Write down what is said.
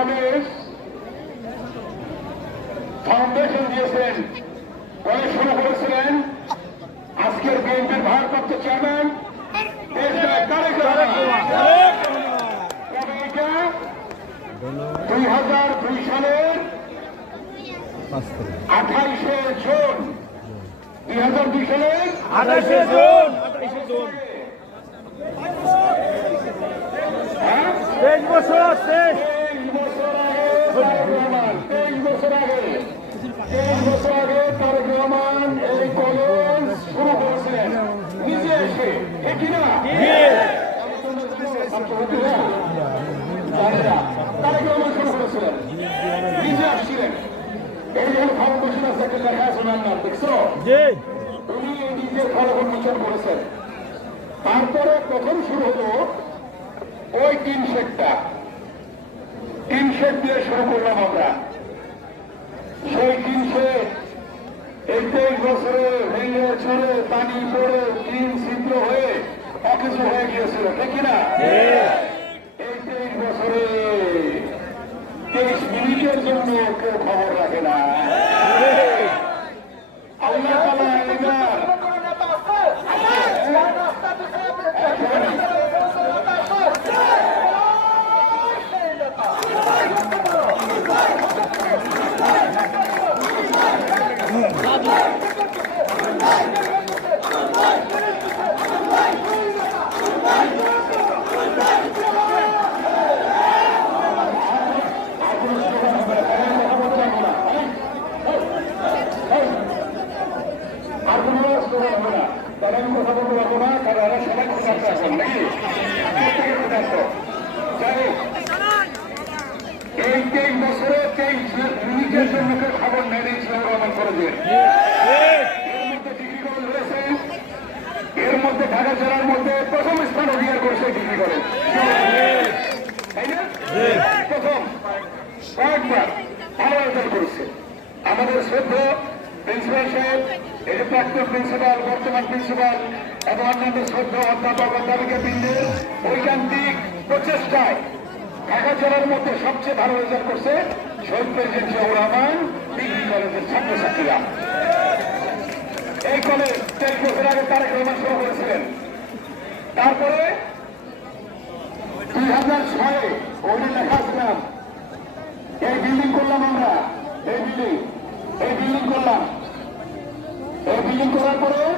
College foundation দিয়েছেন college শুরু করেছিলেন আজকের বিএনপির ভারপ্রাপ্ত চেয়ারম্যান তারেক রহমান। তবে এটা 2002 সালের 28শে জুন 2002 সালের 28শে জুন 23 বছর 23 বছর আগে তারেক রহমান এই কলেজ শুরু করেছিলেন নিজে এসে, ঠিক না? তারেক রহমান শুরু করেছিলেন, নিজে আসছিলেন। এই জন্য ফাউন্ডেশন আছে একটা লেখা আছে ওনার নাম, দেখছো? উনি নিজের ফলক উন্মোচন করেছেন। তারপরে প্রথম শুরু হলো ওই টিন শেড দিয়ে শুরু করলাম আমরা। সেই টিন শেড 23 বছরে ভেঙে ছড়ে পানি পড়ে টিন ছিদ্র হয়ে অকেজো হয়ে গিয়েছিল, ঠিক কিনা? এই 23 বছরে 23 মিনিটের জন্য কেউ খবর রাখে না। আল্লাহ তাআলা এবার এই 23 বছরে 23 মিনিটের জন্য খবর নেই রহমান কলেজের। এর মধ্যে ডিগ্রি কলেজ রয়েছে, এর মধ্যে ঢাকা জেলার মধ্যে প্রথম স্থান অধিকার করেছে ডিগ্রি কলেজ, তাই না? প্রথম কয়েকবার ভালো রেজাল্ট করেছে। আমাদের শ্রদ্ধ প্রিন্সিপাল সাহেব, এই যে প্রাক্তন প্রিন্সিপাল, বর্তমান প্রিন্সিপাল এবং অন্যান্য শ্রদ্ধ অধ্যাপক অধ্যাপিকা বৃন্দের ঐকান্তিক প্রচেষ্টায় ঢাকা জেলার মধ্যে সবচেয়ে ভালো রেজাল্ট করছে শহীদ প্রেসিডেন্ট জিয়াউর রহমান ডিগ্রি কলেজের ছাত্রছাত্রীরা। এই কলেজ 23 বছর আগে তারেক রহমান শুরু করেছিলেন। তারপরে 2006-এ ওইটা লেখা আসলাম, এই বিল্ডিং করলাম আমরা, এই বিল্ডিং করলাম। এই বিল্ডিং করার পরে